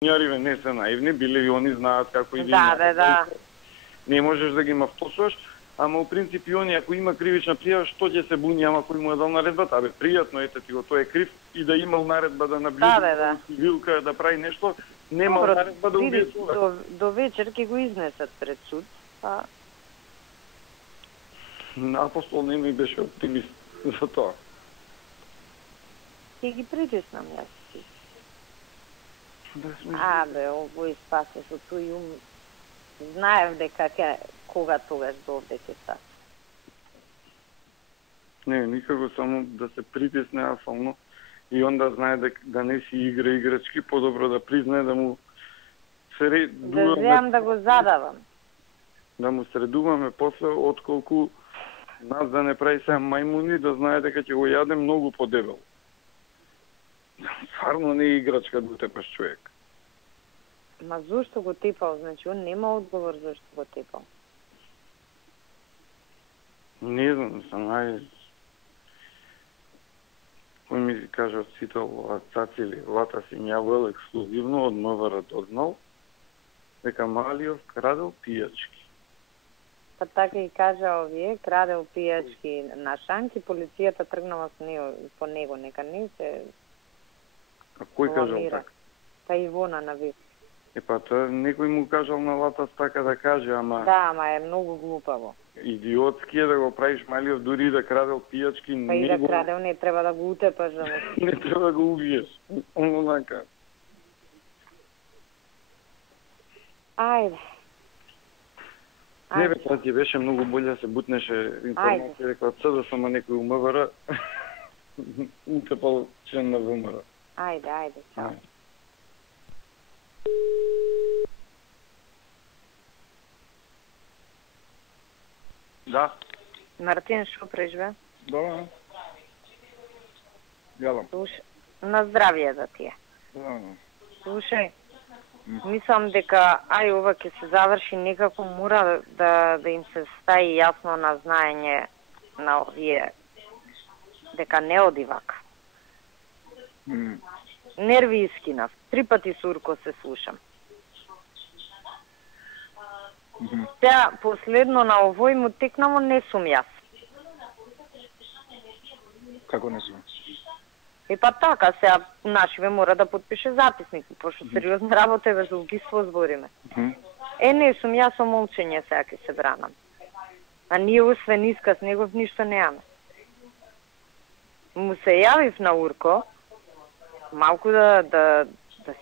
комуњариве не се наивни, биле и они знаат како и Да. Не можеш да ги мавтосуваш, ама у принцип и они ако има кривична пријава, што ќе се буни, ама кој му е дал наредбата, абе пријатно ете ти го, тој е крив и да имал наредба да наблюдува вилка да прави нешто, нема наредба да убие човек. До вечер ќе го изнесат пред суд, па Апостол не ми беше оптимист за тоа. ќе ги притиснам јас. Абе, овој спасе со тој ум. Знаев дека кога тогаш до овде ќе стане. Не, никако само да се притисне афално и онда знае да не си игра играчки, подобро да признае да му да земам да го задавам. Да му средуваме после, отколку нас да не прави се мајмуни, да знае дека ќе го јаде многу подебел. Стварно не е играчка да тепаш човек. Ма зошто го тепал? Значи, он нема одговор зашто го тепал. Не знам, кој ми кажа сите цаци или лата си њавел ексклузивно од МВР дознал дека Малиов крадел пијачки. Па така и кажа овие, крадел пијачки на Шанки, полицијата тргнала по него, нека не се... А кој кажал така? Па Ивона на вест. Па тоа некој му кажал на латас така да каже, ама... Да, ама е многу глупаво. Идиотски е да го правиш Малиов, дури и да крадел пијачки. Па и да крадел, не треба да го утепаш. Не треба да го убиеш. Онака. Ајде. Не бе, тоа ти беше многу боле да се бутнеше информација, дека да сама некој у МВР утепал член на ВМРО. Ајде, чао. Да. Мартин, шо преш бе? Да. Јадам. На здравје да ти е. Да. Слушај, мислам дека ова ќе се заврши некако, мора да им се стаи јасно на знаење на овие дека не оди вака. Нерви искинав. 3 пати сурко се слушам. Сега, последно на овој му текнамо не сум јас. Како не сум? Па така, сега нашиве мора да подпише записник, пошто сериозна работа е за убиство збориме. Не сум јас со молчење сега ќе се бранам. А ние освен исказ негов ништо немаме. Му се јавив на Урко, малку да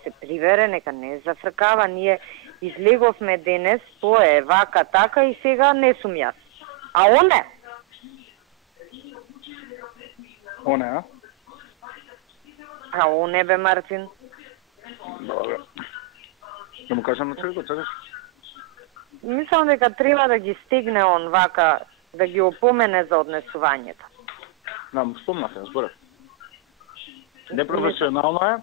се привере, нека не зафркава, ние излеговме денес, тоа е вака, така и сега не сум јас. А оне? Оне, а? А оне бе, Мартин? Добре. Да му кажам на човекот, сакаш? Мислам дека треба да ги стегне он вака, да ги опомене за однесувањето. Да, спомнав ја, зборев. Непрофесионално е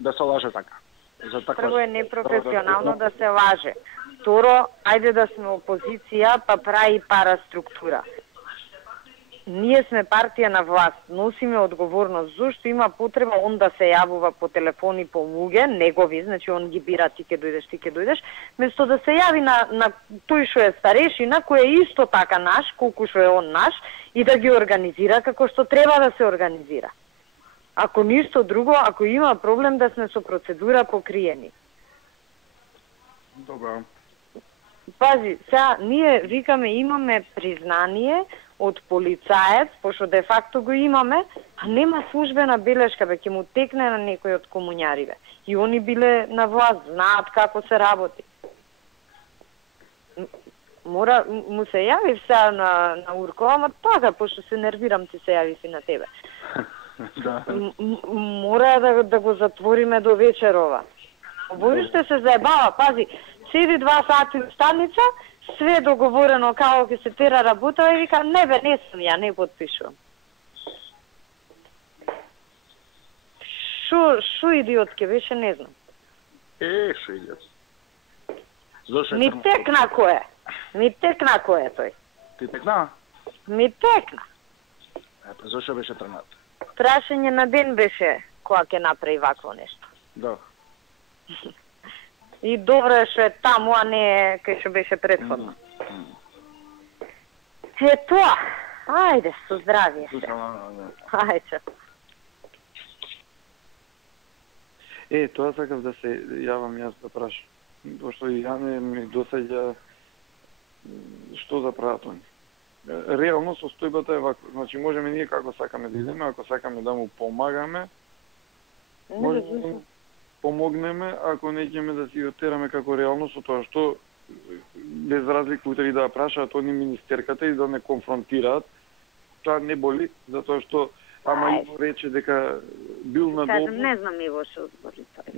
да се лаже така. Прво е непрофесионално да се лаже. Второ, ајде да сме опозиција, па прави параструктура. Ние сме партија на власт, носиме одговорност. Зошто има потреба он да се јавува по телефони по луѓе, негови, значи он ги бира, ти ќе дојдеш, место да се јави на тој што е старешина, кој е исто така наш, колку што е он наш, и да ги организира како што треба да се организира. Ако ништо друго, ако има проблем да сме со процедура покриени. Добро. Пази, сега ние викаме имаме признание од полицаец, пошто де факто го имаме, а нема службена белешка, бе, ќе му текне на некој од комуњариве. И они биле на власт, знаат како се работи. Мора, му се јавив сега на Урко, ама така, пошто се нервирам, ти се јавив и на тебе. Да. Мора да го затвориме до вечерова. Обојште се заебава, пази, седи 2 сати у станица, све договорено како ќе се тера работа и вика, не бе, не сум ја, не подпишувам. Шо идиотке беше, не знам. Шо идиот. Ми текна кој е тој. Ти текна? Ми текна. Зошто беше тргнат? Прашање на ден беше. кога ќе направи вакво нешто. Да. И добро е што е таму, а не кај што беше претходно. Е тоа. Ајде, со здравие се. Ајде. Тоа сакав да се јавам јас да прашам. Пошто и Јане ми досаѓа што да прават они. Реално состојбата е ваква. Значи можеме ние како сакаме да идеме, ако сакаме да му помагаме, можеме да му помогнеме, ако не ќеме да си отераме како реално со тоа што без разлика утре да прашаат они министерката и да не конфронтираат. Тоа не боли, затоа што Иво рече дека бил на дом. Кажем, не знам Иво што збори тој.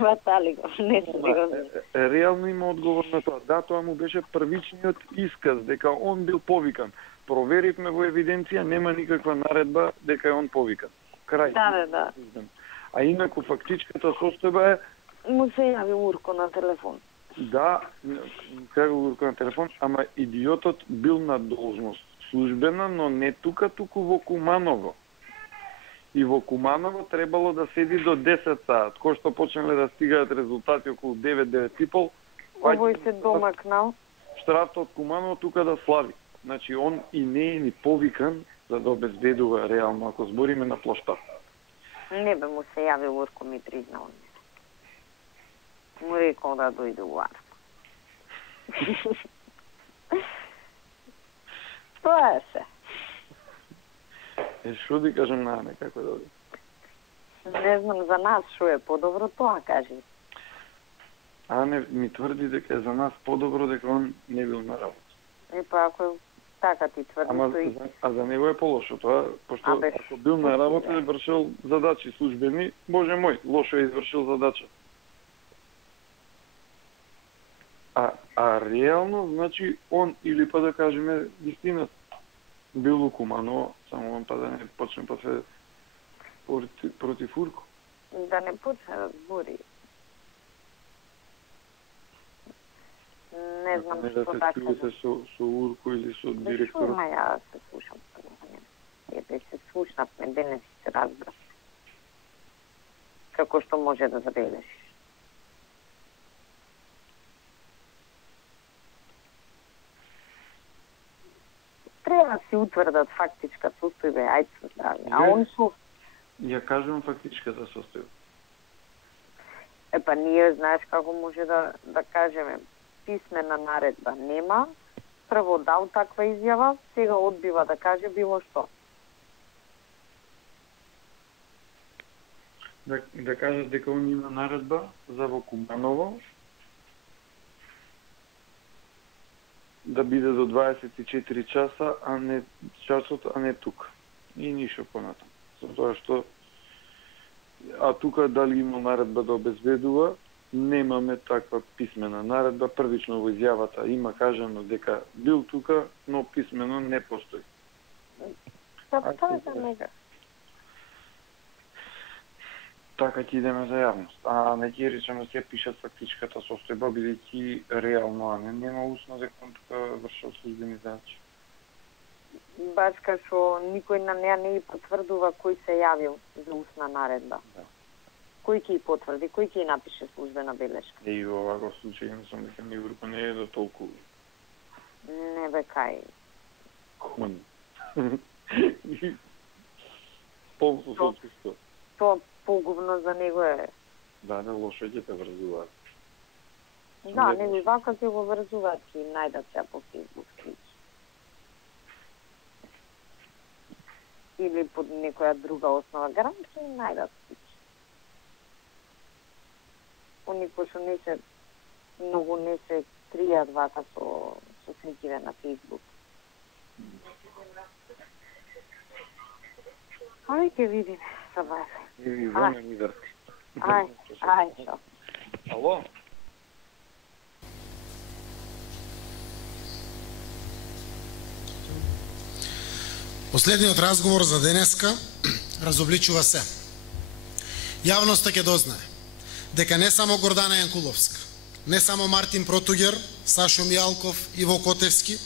Баталико, не се реално има одговор на тоа. Да, тоа му беше првичниот исказ дека он бил повикан. Проверивме во евиденција, нема никаква наредба дека е он повикан. Крај. Да. А инаку фактичката состојба е му се јави Урко на телефон. Да, како Урко на телефон, ама идиотот бил на должност службена, но не тука, туку во Куманово. И во Куманово требало да седи до 10 саат, кој што почнале да стигаат резултати околу 9-9:30. Овој се домакнал. Штрафта од Куманово тука да слави. Значи, он и не е ни повикан за да обезбедува реално, ако збориме на площад. Не бе, му се јави Урко, ми признал. Му рекол да дојде у Арко. Тоа е се. Што ти кажем на Ане, како да оди? Не знам за нас што е подобро, тоа кажи. Ане ми тврди дека е за нас подобро дека он не бил на работа. Па ако така ти тврди, а за него е полошо тоа, пошто ако бил на работа е вршил задачи службени, боже мој, лошо е извршил задача. А реално, значи, он, или па да кажеме вистина, бил у Куманово, само он па да не почне па се против Урко. Да не почне да збори. Не знам не што да така. Не да се со Урко или со директорот. Шурма ја да се слушам. Ја се слушнавме, денес се разбрав. Како што може да забележиш. Треба да се утврдат фактичка состојба и ајде здравје. А он што? Ја кажувам фактичката состојба. Епа ние знаеш како може да кажеме писмена наредба нема, прво дал таква изјава, сега одбива да каже било што. Да каже дека он има наредба за во Куманово да биде до 24 часа, а не тука. И ништо понатаму. Затоа што тука дали има наредба да обезбедува, немаме таква писмена наредба. Првично во изјавата има кажано дека бил тука, но писмено не постои. Така ќе идеме за јавност. А не ќе речеме се пишат фактичката состојба, бидејќи реално нема усно дека он тука вршил службени задачи. Баш што никој на неа не ги потврдува кој се јавил за устна наредба. Да. Кој ќе ги потврди, кој ќе напише службена белешка? И во оваков случај мислам дека ми Урко не е до толку. Не бе кај. Кон. Полно соцкисто. Тоа погубно за него е. Да, лошо ќе те врзуваат. Да, него вака ќе го врзуваат и најдат се по Facebook слич. Или под некоја друга основа гарант и најдат слич. Они кои што не се многу не се кријат вака со сликиве на Facebook. Ај ќе видиме за вас. И вона ми врти. Ај, шо. Ало? Последниот разговор за денеска разобличува се. Јавноста ќе дознае дека не само Гордана Јанкуловска, не само Мартин Протугер, Сашо Мијалков, Иво Котевски,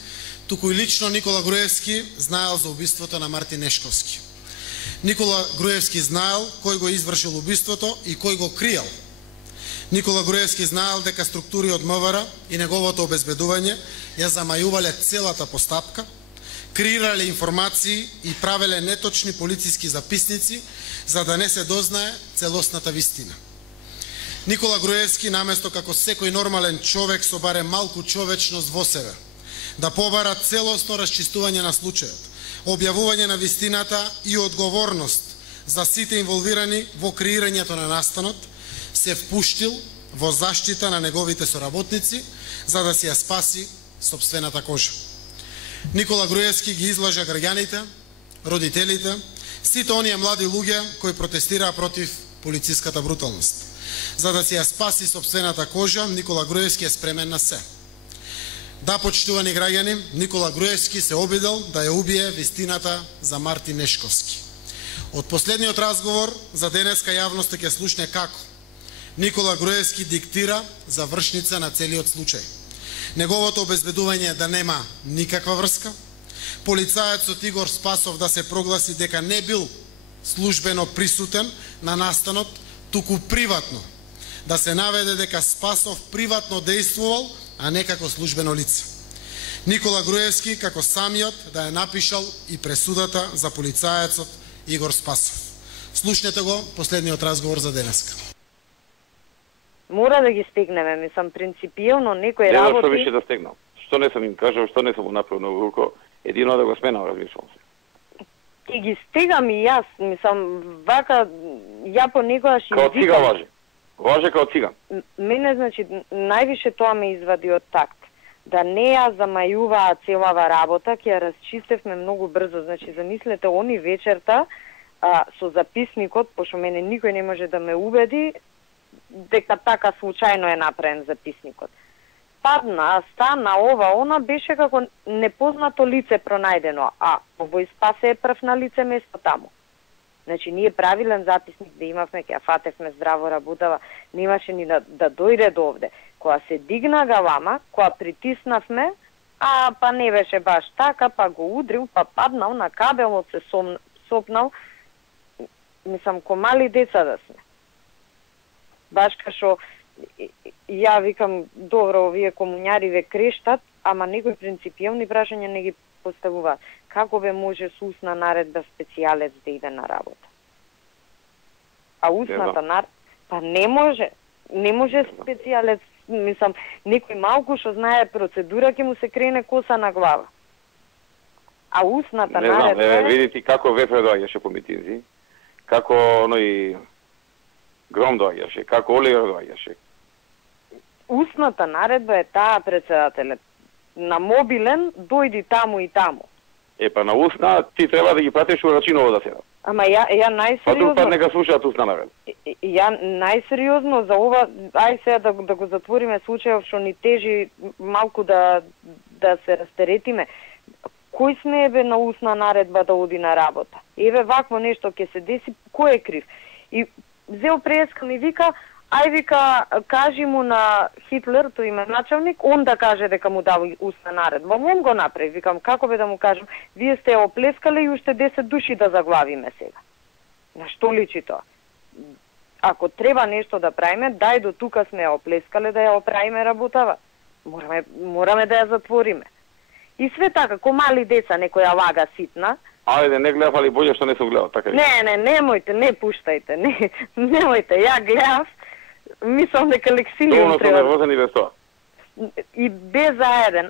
туку и лично Никола Груевски знаел за убиството на Мартин Нешковски. Никола Груевски знаел кој го извршил убиството и кој го криел. Никола Груевски знаел дека структури од МВР и неговото обезбедување ја замајувале целата постапка, креирале информации и правеле неточни полициски записници за да не се дознае целосната вистина. Никола Груевски, наместо како секој нормален човек со барем малку човечност во себе, да побара целосно расчистување на случајот, објавување на вистината и одговорност за сите инволвирани во креирањето на настанот, се впуштил во заштита на неговите соработници за да си ја спаси сопствената кожа. Никола Груевски ги излажа граѓаните, родителите, сите оние млади луѓе кои протестираа против полициската бруталност. За да си ја спаси сопствената кожа, Никола Груевски е спремен на се. Да, почитувани граѓани, Никола Груевски се обидел да ја убие вистината за Мартин Нешковски. Од последниот разговор за денеска јавноста ќе слушне како Никола Груевски диктира завршница на целиот случај. Неговото обезбедување да нема никаква врска, полицаецот Игор Спасов да се прогласи дека не бил службено присутен на настанот, туку приватно, да се наведе дека Спасов приватно действувал, а не како службено лице. Никола Груевски како самиот да ја напишал и пресудата за полицаецот Игор Спасов. Слушнете го последниот разговор за денеска. Мора да ги стигнеме, мислам, принципијално некој работи... Што више да стегнам? Што не сам им кажал, што не сам го направил на руко, едино да го сменам, размислам се. И ги стегам и јас, мислам, вака, ја понекогаш Као цига лаже. Лаже као цига. Мене, значи, највише тоа ме извади од такт. Да не ја замајуваа целава работа, ќе ја расчистевме многу брзо. Значи, замислете, они вечерта со записникот, пошто мене никој не може да ме убеди, дека така случајно е направен записникот. Падна, стана, ова, она беше како непознато лице пронајдено, а овој Спасе е прв на лице место таму. Значи, ние правилен записник да имавме, ќе фатевме здраво работава, немаше ни да дојде до овде. Кога се дигна галама, кога притиснавме, па не беше баш така, па го удрил, па паднал на кабелот, се сопнал, мислам, ко мали деца да сме. Баш кашо ја викам, добро, овие комуњари ве крештат, ама некои принципијални прашања не ги поставуваат. Како бе може со устна наредба специјалец да иде на работа? А устната наредба, па не може специјалец, мислам, некој малку што знае процедура ќе му се крене коса на глава. А устната наредба... Не знам, видите како ветер доаѓаше по митинзи, како оној гром доаѓаше, како Оливер доаѓаше. Устната наредба е таа, председателе. На мобилен дојди таму и таму. Па на устна ти треба да ги пратиш урачиново да седат. Ама ја најсериозно... Па друг пат нека слушаат устна наредба. Ја најсериозно за ова, ај сега да го затвориме случајот што ни тежи малку да се растеретиме. Кој сме бе на устна наредба да оди на работа? Еве вакво нешто ќе се деси, кој е крив? И зел преска ми вика, ај вика, кажи му на Хитлер, тој има началник, он да каже дека му дава устна наредба. Он го направи, викам, како бе да му кажем, вие сте оплескале и уште 10 души да заглавиме сега. На што личи тоа? Ако треба нешто да правиме, дај до тука сме ја оплескале да ја оправиме работава. Мораме да ја затвориме. И све така, ко мали деца, некоја лага ситна. Ајде, не гледав, али болje што не сум гледал, така. Немојте, не пуштајте, немојте, ја гледав, мислам дека лексилиум треба. Тоа нервозен и без тоа. И без А1,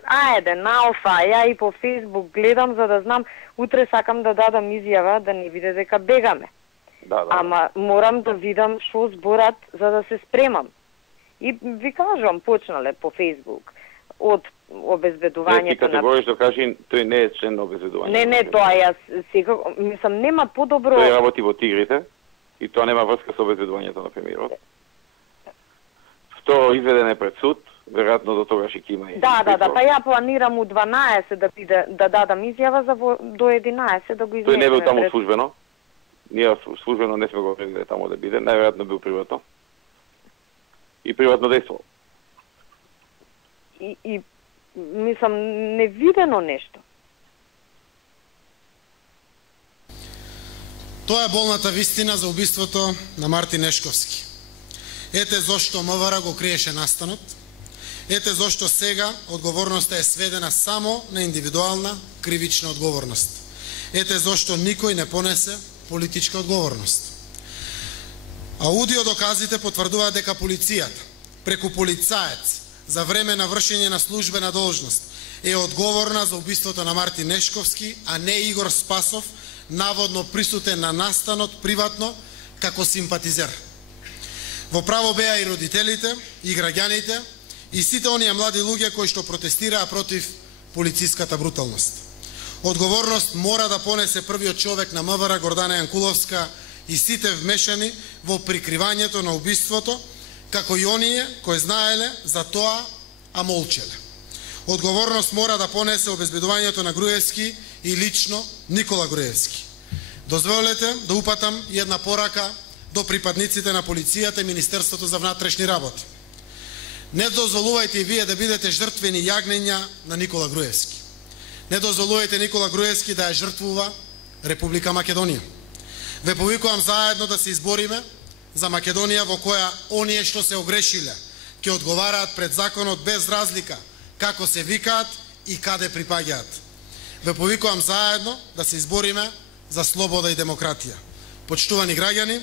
Алфа, ја и по Фейсбук гледам за да знам, утре сакам да дадам изјава да не биде дека бегаме. Да. Ама морам да видам што зборат за да се спремам. И ви кажувам, почнале по Фейсбук од обезбедувањето на... Ти категорично да кажи, тој не е член на обезбедувањето. Не, тоа јас секако, мислам, нема подобро... Тој работи во Тигрите и тоа нема врска со обезбедувањето на премиерот. Второ, изведен е пред суд, веројатно до тогаш ќе има и... Да, па ја планирам у 12 да дадам изјава за до 11 да го изместиме. Тој не бил таму службено. Ние службено не сме го предвидели таму да биде, најверојатно бил приватно. И приватно действувал. И мислам, невидено нешто. Тоа е болната вистина за убиството на Мартин Нешковски. Ете зошто МВР го криеше настанот. Ете зошто сега одговорноста е сведена само на индивидуална кривична одговорност. Ете зошто никој не понесе политичка одговорност. Аудио доказите потврдуваат дека полицијата, преку полицаец, за време на вршење на службена должност, е одговорна за убиството на Мартин Нешковски, а не Игор Спасов, наводно присутен на настанот приватно како симпатизер. Во право беа и родителите, и граѓаните, и сите оние млади луѓе кои што протестираа против полициската бруталност. Одговорност мора да понесе првиот човек на МВР Гордана Јанкуловска и сите вмешани во прикривањето на убиството, како и оние кои знаеле за тоа, а молчеле. Одговорност мора да понесе обезбедувањето на Груевски и лично Никола Груевски. Дозволете да упатам една порака до припадниците на полицијата и Министерството за внатрешни работи. Не дозволувајте и вие да бидете жртвени јагнења на Никола Груевски. Не дозволувајте Никола Груевски да ја жртвува Република Македонија. Ве повикувам заедно да се избориме за Македонија во која оние што се огрешиле ќе одговараат пред законот без разлика како се викаат и каде припаѓаат. Ве повикувам заедно да се избориме за слобода и демократија. Почитувани граѓани,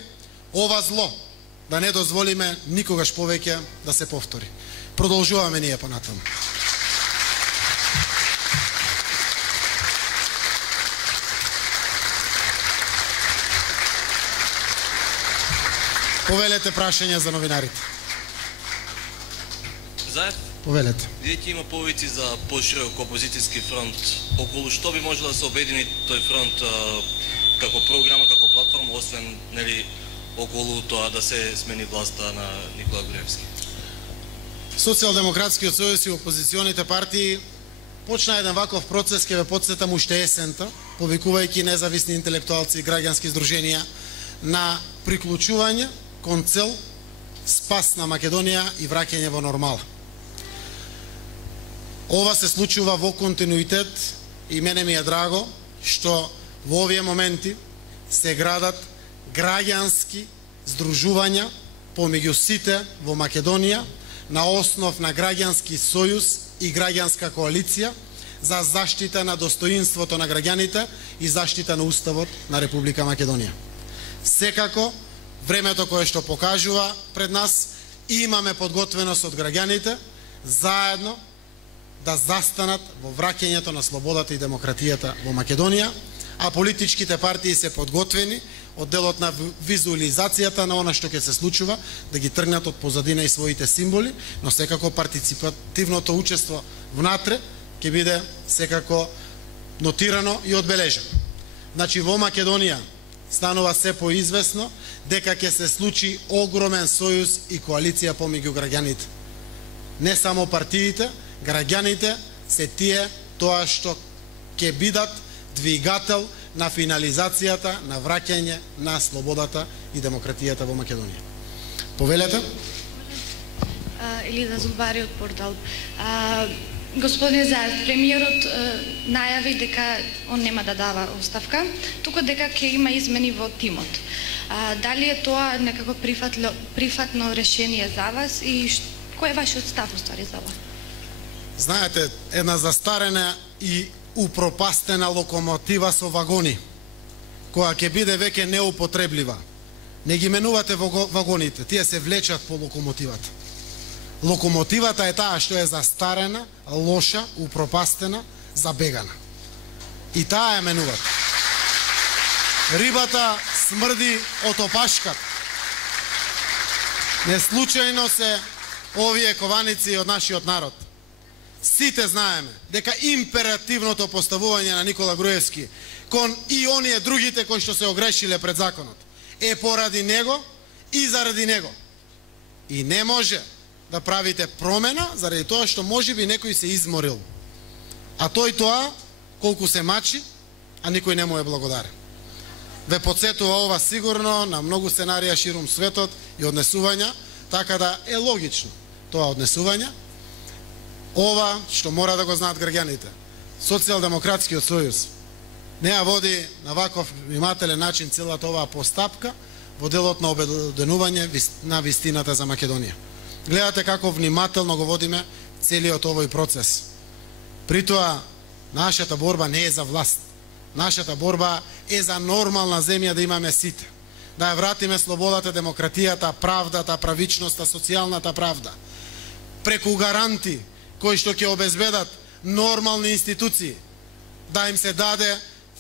ова зло да не дозволиме никогаш повеќе да се повтори. Продолжуваме ние понатаму. Повелете прашања за новинарите. Заев? Повелете. Бидејќи има повици за поширок опозицијски фронт, околу што би можел да се обедини тој фронт како програма, како платформа, освен околу тоа да се смени власта на Никола Груевски? Социјалдемократскиот сојуз и опозиционите партии почна еден ваков процес, ќе ве потсетам уште есента, повикувајќи независни интелектуалци и граѓански здруженија на приклучување кон цел спас на Македонија и враќање во нормала. Ова се случува во континуитет и мене ми е драго што во овие моменти се градат граѓански здружувања помеѓу сите во Македонија на основ на граѓански сојуз и граѓанска коалиција за заштита на достоинството на граѓаните и заштита на Уставот на Република Македонија. Секако, времето кое што покажува пред нас, имаме подготвеност од граѓаните заедно да застанат во враќањето на слободата и демократијата во Македонија, а политичките партии се подготвени од делот на визуализацијата на она што ќе се случува, да ги тргнат од позадина и своите символи, но секако партиципативното учество внатре ќе биде секако нотирано и одбележено. Значи во Македонија станува се поизвестно дека ќе се случи огромен сојуз и коалиција помеѓу граѓаните. Не само партиите, граѓаните се тие тоа што ќе бидат двигател на финализацијата на враќање на слободата и демократијата во Македонија. Повелете? Елиза Зубари од Портал. Господин Заев, премиерот најави дека он нема да дава оставка, туку дека ќе има измени во тимот. Дали е тоа некако прифатно решение за вас и кој е вашиот став уствари за ова? Знаете, една застарена и упропастена локомотива со вагони, која ќе биде веќе неупотреблива. Не ги менувате вагоните, тие се влечат по локомотивата. Локомотивата е таа што е застарена, лоша, упропастена, забегана. И таа ја менувате. Рибата смрди од опашката. Не случајно се овие кованици од нашиот народ. Сите знаеме дека императивното поставување на Никола Груевски кон и оние другите кои што се огрешиле пред законот е поради него и заради него. И не може да правите промена заради тоа што можеби некој се изморил. А тој тоа колку се мачи, а никој не му е благодарен. Ве подсетува ова сигурно на многу сценарија ширум светот и однесувања, така да е логично тоа однесување. Ова што мора да го знаат граѓаните. Социјалдемократскиот сојуз не ја води на ваков внимателен начин целата оваа постапка во делот на обединување на вистината за Македонија. Гледате како внимателно го водиме целиот овој процес. При тоа, нашата борба не е за власт. Нашата борба е за нормална земја да имаме сите. Да ја вратиме слободата, демократијата, правдата, правичноста, социјалната правда. Преку гаранти кои што ќе обезбедат нормални институции, да им се даде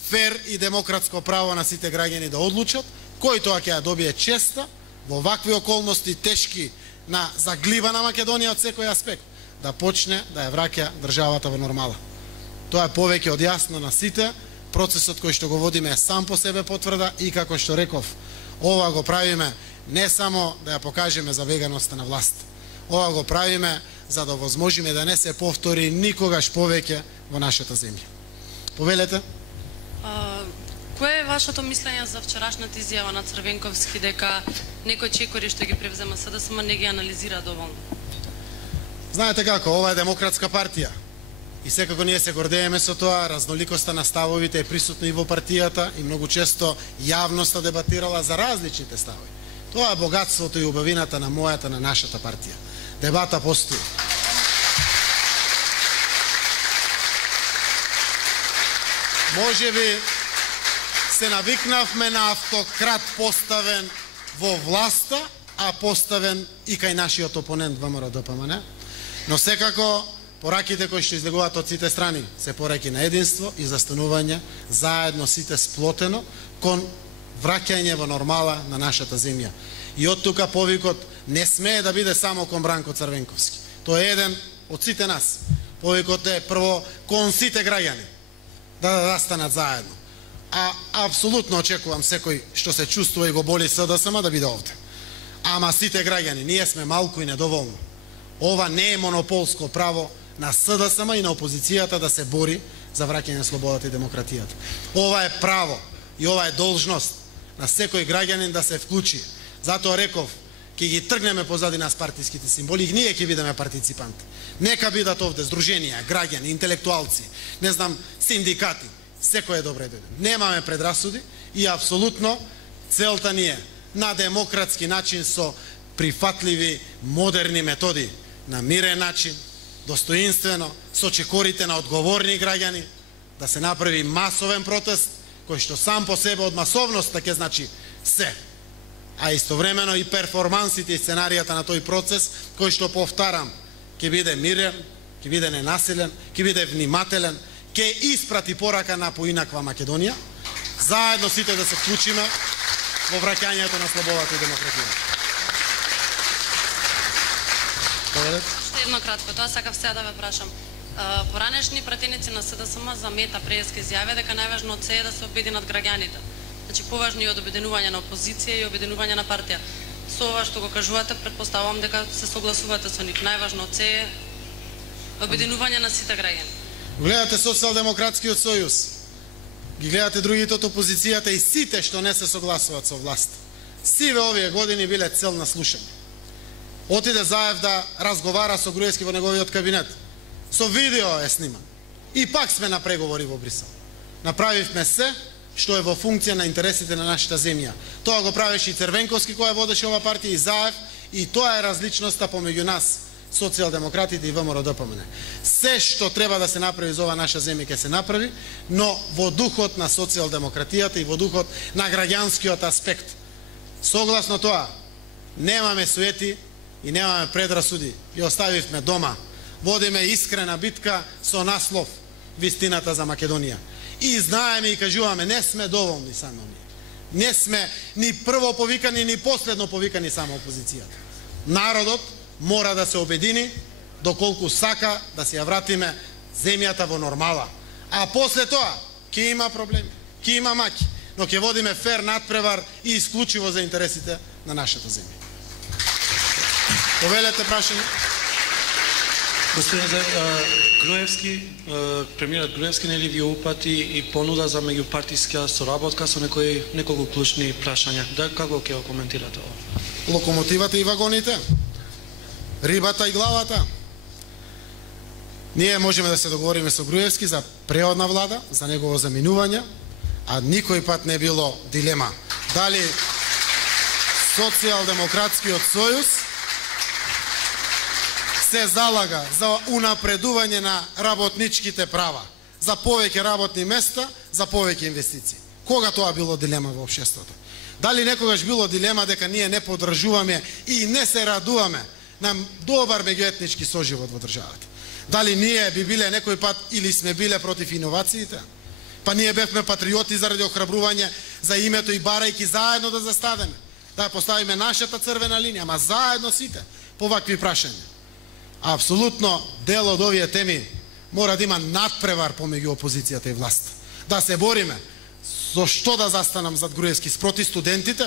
фер и демократско право на сите граѓани да одлучат, кој тоа ќе ја добие честа во вакви околности тешки на загливана Македонија од секој аспект, да почне да ја враќа државата во нормала. Тоа е повеќе од јасно на сите. Процесот кој што го водиме сам по себе потврда и како што реков, ова го правиме не само да ја покажеме за веганоста на власт. Ова го правиме за да возможиме да не се повтори никогаш повеќе во нашата земја. Повелете? Кое е вашето мислење за вчерашната изјава на Црвенковски дека некои чекори што ги превзема СДСМ не ги анализира доволно? Знаете како, ова е демократска партија. И секако ние се гордееме со тоа, разноликоста на ставовите е присутна и во партијата и многу често јавноста дебатирала за различните ставови. Тоа е богатството и убавината на мојата, на нашата партија. Дебата постои. Можеби се навикнавме на автократ поставен во власта, а поставен и кај нашиот опонент ВМРО-ДПМН, но секако пораките кои што излегуваат од сите страни се пораки на единство и застанување заедно сите сплотено кон враќање во нормала на нашата земја. И од тука повикот не смее да биде само кон Бранко Црвенковски. Тој е еден од сите нас. Повикот е прво кон сите граѓани да застанат заедно. А апсолутно очекувам секој што се чувствува и го боли СДСМ да биде овде. Ама сите граѓани, ние сме малку и недоволно. Ова не е монополско право на СДСМ и на опозицијата да се бори за враќање на слободата и демократијата. Ова е право и ова е должност на секој граѓанин да се вклучи. Затоа реков, ќе ги тргнеме позади нас партиските символи и ние ќе бидеме партиципанти. Нека бидат овде здруженија, граѓани, интелектуалци, не знам, синдикати, секој е добре дојден. Немаме предрасуди и апсолутно целта ни е на демократски начин со прифатливи, модерни методи, на мирен начин, достоинствено, со чекорите на одговорни граѓани, да се направи масовен протест, кој што сам по себе од масовноста ќе значи се. А истовремено и перформансите и сценаријата на тој процес, кој што повтарам, ќе биде мирен, ќе биде ненасилен, ќе биде внимателен, ќе испрати порака на поинаква Македонија, заедно сите да се вклучиме во враќањето на слободата и демократијата. Што едно кратко, тоа сакав сега да ве прашам. Поранешни пратеници на СДСМ за мета преска изјавија дека најважно од се е да се обединат граѓаните. Значи поважно и од обединување на опозиција и обединување на партија. Со ова што го кажувате, претпоставувам дека се согласувате со нив. Најважно од се е обединување на сите граѓани. Гледате Социјалдемократскиот сојуз, ги гледате другите од опозицијата и сите што не се согласуваат со власт. Сиве овие години биле цел на слушање. Отиде Заев да разговара со Груевски во неговиот кабинет. Со видео е сниман. И пак сме на преговори во Брисел. Направивме се што е во функција на интересите на нашата земја. Тоа го правеше и Црвенковски која водеше ова партија и Заев, и тоа е различноста помеѓу нас, социјалдемократите и ВМРО-ДПМН. Се што треба да се направи за ова наша земја ќе се направи, но во духот на социјалдемократијата и во духот на граѓанскиот аспект. Согласно тоа, немаме суети и немаме предрасуди. Ги оставивме дома. Водиме искрена битка со наслов Вистината за Македонија. И знаеме и кажуваме, не сме доволни само ние. Не сме ни прво повикани, ни последно повикани само опозицијата. Народот мора да се обедини доколку сака да се ја вратиме земјата во нормала. А после тоа ќе има проблеми, ќе има маки, но ќе водиме фер надпревар и исклучиво за интересите на нашата земја. Повелете прашање. Господин Груевски, премиерот Груевски нели ви упати и понуда за меѓупартиска соработка со неколку клучни прашања. Да, како ќе го коментирате ова? Локомотивата и вагоните, рибата и главата. Ние можеме да се договориме со Груевски за преодна влада, за негово заминување а никој пат не било дилема дали Социјалдемократскиот сојуз се залага за унапредување на работничките права, за повеќе работни места, за повеќе инвестиции. Кога тоа било дилема во општеството? Дали некогаш било дилема дека ние не поддржуваме и не се радуваме на добар меѓуетнички соживот во државата? Дали ние би биле некој пат или сме биле против иновациите? Па ние бевме патриоти заради охрабрување за името и барајки заедно да заставиме, да поставиме нашата црвена линија, ама заедно сите по вакви прашања. Апсолутно дел од овие теми мора да има надпревар помеѓу опозицијата и власт. Да се бориме со што да застанам зад Груевски, спроти студентите,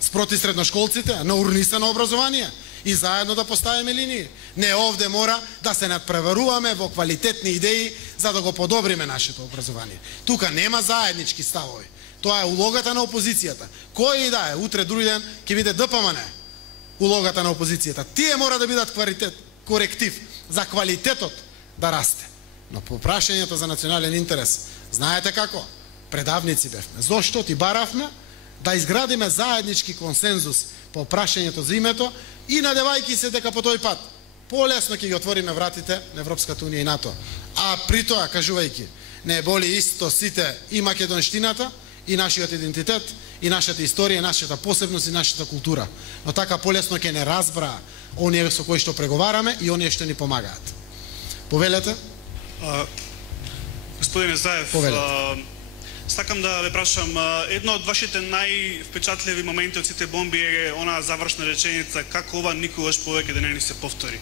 спроти средношколците, на урниса на образование и заедно да поставиме линии. Не, овде мора да се надпреваруваме во квалитетни идеи за да го подобриме нашето образование. Тука нема заеднички ставови. Тоа е улогата на опозицијата. Кој и да е, утре други ден ќе биде ДПМН. Улогата на опозицијата. Тие мора да бидат коректив за квалитетот да расте. Но по прашањето за национален интерес, знаете како? Предавници бевме. Зошто ти баравме да изградиме заеднички консензус по прашањето за името и надевајки се дека по тој пат полесно ќе ги отвориме вратите на Европската унија и НАТО. А при тоа кажувајќи, не боли исто сите и македонштината, и нашиот идентитет, и нашата историја, и нашата посебност, и нашата култура. Но така полесно ќе не разбра оние со кои што преговараме и оние што ни помагаат. Повелете? Господине Заев, сакам да ве прашам, едно од вашите највпечатливи моменти од сите бомби е она завршна реченица како ова никогаш повеќе да не ни се повтори.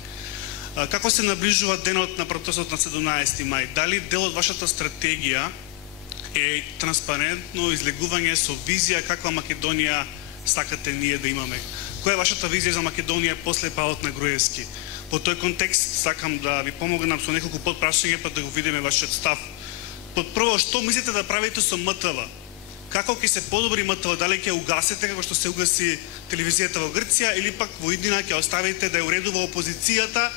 Како се наближува денот на протестот на 17 мај? Дали дел од вашата стратегија е транспарентно излегување со визија каква Македонија сакате ние да имаме? Која е вашата визија за Македонија после падот на Груевски? По тој контекст сакам да ви помогнам со неколку подпрашања па да го видиме вашиот став. Под прво, што мислите да правите со МТВ? Како ќе се подобри МТВ? Дали ќе угасите како што се угаси телевизијата во Грција или пак во иднина ќе оставите да ја уредува опозицијата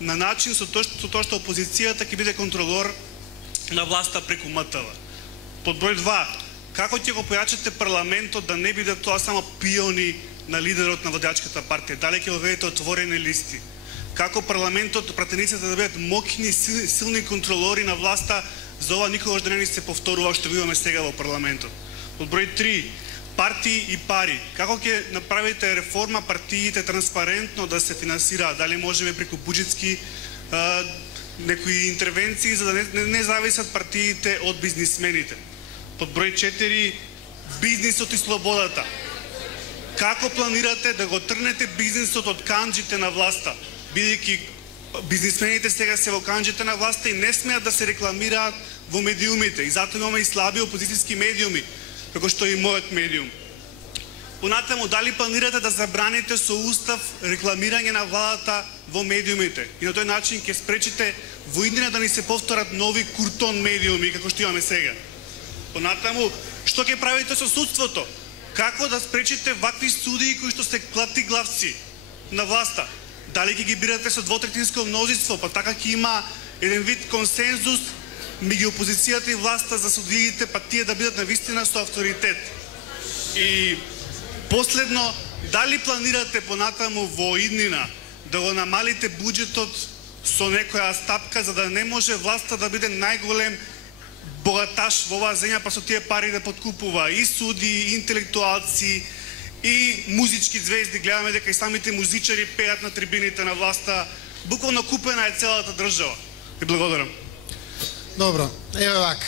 на начин со тоа што опозицијата ќе биде контролор на власта преку МТВ? Под број 2, како ќе го појачате парламентот да не биде тоа само пиони на лидерот на владеачката партија? Дали ќе воведете отворени листи? Како парламентот, пратениците да бидат моќни, силни контролори на власта, за ова никогаш да не ни се повторува што го имаме сега во парламентот? Под број 3, партии и пари. Како ќе направите реформа партиите транспарентно да се финансираат? Дали можеме преку буџетски некои интервенции за да не зависат партиите од бизнисмените? Под број 4, бизнисот и слободата. Како планирате да го тргнете бизнисот од канџите на власта, бидејќи бизнисмените сега се во канџите на власта и не смеат да се рекламираат во медиумите и затоа имаме и слаби опозицијски медиуми, како што е и мојот медиум. Понатаму, дали планирате да забраните со устав рекламирање на владата во медиумите и на тој начин ќе спречите во иднина да ни се повторат нови куртон медиуми како што имаме сега? Понатаму, што ќе правите со судството? Како да спречите вакви судии кои што се клатиглавци на власта? Дали ќе ги бирате со двотретинско мнозинство, па така ќе има еден вид консензус меѓу опозицијата и власта за судиите, па тие да бидат навистина со авторитет? И последно, дали планирате понатаму во иднина да го намалите буџетот со некоја стапка за да не може власта да биде најголем богаташ во оваа земја, па со тие пари да подкупува и суди, и интелектуалци, и музички звезди? Гледаме дека и самите музичари пеат на трибините на власта. Буквално купена е целата држава. И благодарам. Добро, еве вака.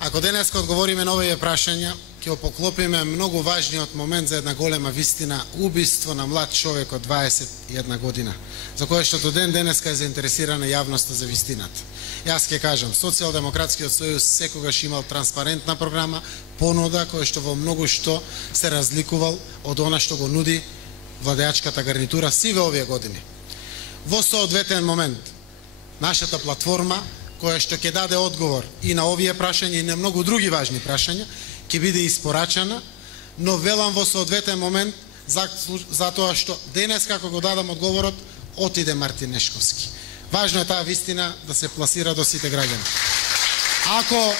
Ако денеска одговориме на овие прашања, ќе поклопиме многу важниот момент за една голема вистина, убиство на млад човек од 21 година, за кое што до ден денеска е заинтересирана јавноста за вистината. Јас ќе кажам, Социјалдемократскиот сојуз секогаш имал транспарентна програма, понуда која што во многу што се разликувал од она што го нуди владеачката гарнитура сиве овие години. Во соодветен момент, нашата платформа, која што ќе даде одговор и на овие прашања и на многу други важни прашања, ќе биде испорачана, но велам во соодветен момент, затоа што денес како го дадам одговорот, отиде Мартин Нешковски. Важно е таа вистина да се пласира до сите граѓани. Ако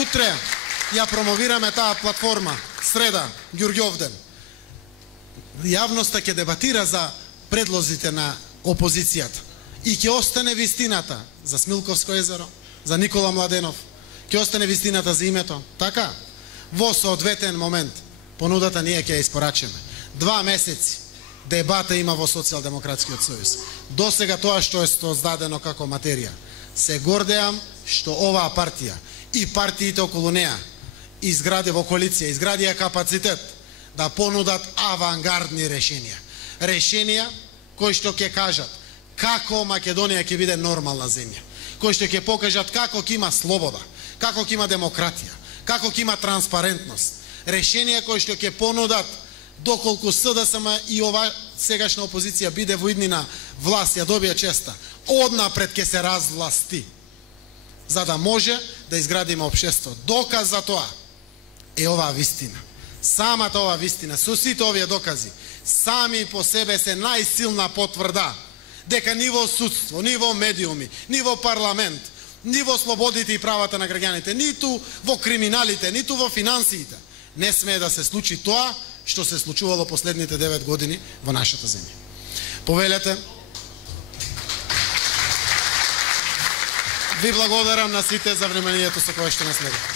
утре ја промовираме таа платформа среда, Ѓурѓовден. Јавноста ќе дебатира за предлозите на опозицијата и ќе остане вистината за Смилковско езеро, за Никола Младенов, ќе остане вистината за името. Така, во соодветен момент понудата ние ќе ја испорачиме. 2 месеци дебата има во Социјалдемократскиот сојуз. До сега тоа што е создадено како материја. Се гордеам што оваа партија и партиите околу неа изгради во коалиција, изградија капацитет да понудат авангардни решенија. Решенија кои што ќе кажат како Македонија ќе биде нормална земја, кои што ќе покажат како ќе има слобода, како ќе има демократија, како ќе има транспарентност. Решенија кои што ќе понудат доколку СДСМ и ова сегашна опозиција биде во иднина власт, ја добија честа, однапред ќе се развласти, за да може да изградиме општество. Доказ за тоа е оваа вистина. Самата оваа вистина, со сите овие докази, сами по себе се најсилна потврда дека ниво судство, ниво медиуми, ниво парламент, ниво слободите и правата на граѓаните, ниту во криминалите, ниту во финансиите, не смее да се случи тоа што се случувало последните 9 години во нашата земја. Повелете, ви благодарам на сите за вниманието со кое што нас гледате.